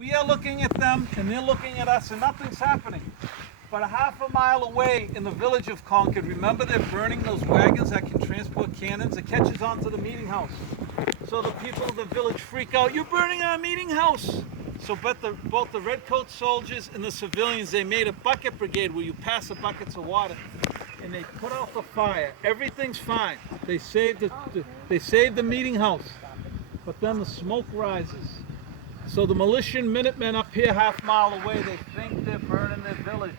We are looking at them and they're looking at us and nothing's happening. But a half a mile away in the village of Concord, remember they're burning those wagons that can transport cannons? It catches onto the meeting house. So the people of the village freak out, "You're burning our meeting house!" So both the redcoat soldiers and the civilians, they made a bucket brigade where you pass the buckets of water and they put out the fire. Everything's fine. They saved the meeting house. But then the smoke rises. So the militia and Minutemen up here half mile away, they think they're burning their village.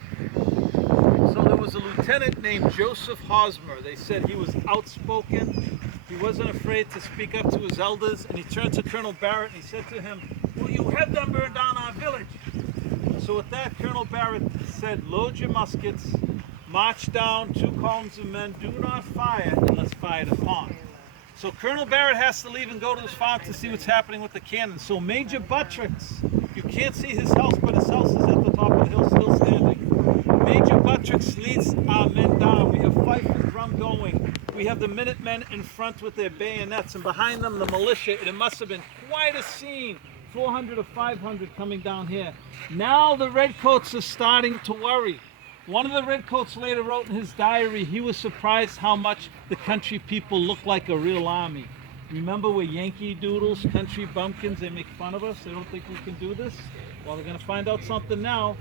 So there was a lieutenant named Joseph Hosmer. They said he was outspoken. He wasn't afraid to speak up to his elders. And he turned to Colonel Barrett and he said to him, "Will you have them burn down our village?" So with that, Colonel Barrett said, "Load your muskets, march down 2 columns of men, do not fire unless fired upon." So Colonel Barrett has to leave and go to his farm to see what's happening with the cannon. So Major Buttricks, you can't see his house, but his house is at the top of the hill still standing. Major Buttricks leads our men down. We have fife and drum going. We have the Minutemen in front with their bayonets, and behind them the militia. And it must have been quite a scene. 400 or 500 coming down here. Now the redcoats are starting to worry. One of the redcoats later wrote in his diary he was surprised how much the country people look like a real army. Remember we're Yankee Doodles, country bumpkins, they make fun of us, they don't think we can do this? Well, they're going to find out something now.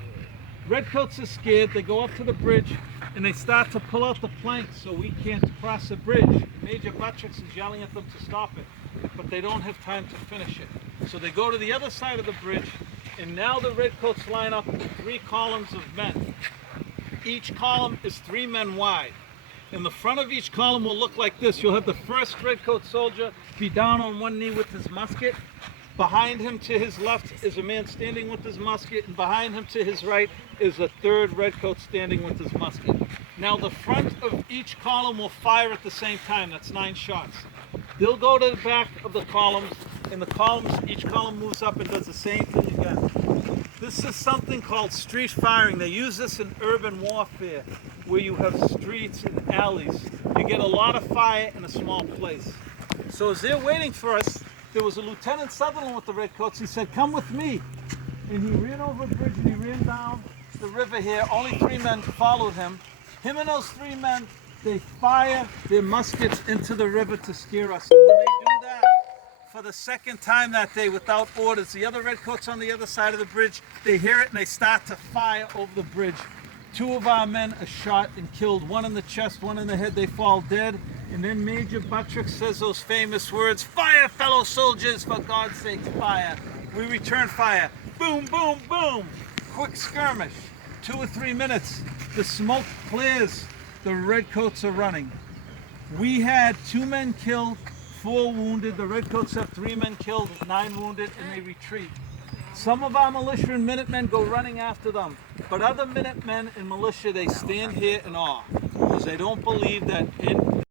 Redcoats are scared, they go up to the bridge and they start to pull out the planks so we can't cross the bridge. Major Buttricks is yelling at them to stop it, but they don't have time to finish it. So they go to the other side of the bridge and now the redcoats line up with 3 columns of men. Each column is 3 men wide. In the front of each column will look like this. You'll have the first redcoat soldier be down on one knee with his musket. Behind him to his left is a man standing with his musket, and behind him to his right is a 3rd redcoat standing with his musket. Now the front of each column will fire at the same time. That's 9 shots. They'll go to the back of the columns, and each column moves up and does the same thing again. This is something called street firing. They use this in urban warfare, where you have streets and alleys. You get a lot of fire in a small place. So as they're waiting for us, there was a Lieutenant Sutherland with the redcoats. He said, "Come with me." And he ran over a bridge and he ran down the river here. Only 3 men followed him. Him and those 3 men, they fire their muskets into the river to scare us. And when they do that, for the 2nd time that day without orders, the other redcoats on the other side of the bridge, they hear it and they start to fire over the bridge. 2 of our men are shot and killed, 1 in the chest, 1 in the head. They fall dead. And then Major Buttricks says those famous words, "Fire, fellow soldiers, for God's sake, fire." We return fire. Boom, boom, boom. Quick skirmish. 2 or 3 minutes. The smoke clears. The redcoats are running. We had 2 men killed, 4 wounded. The redcoats have 3 men killed, 9 wounded, and they retreat. Some of our militia and Minutemen go running after them, but other Minutemen and militia, they stand here in awe because they don't believe that in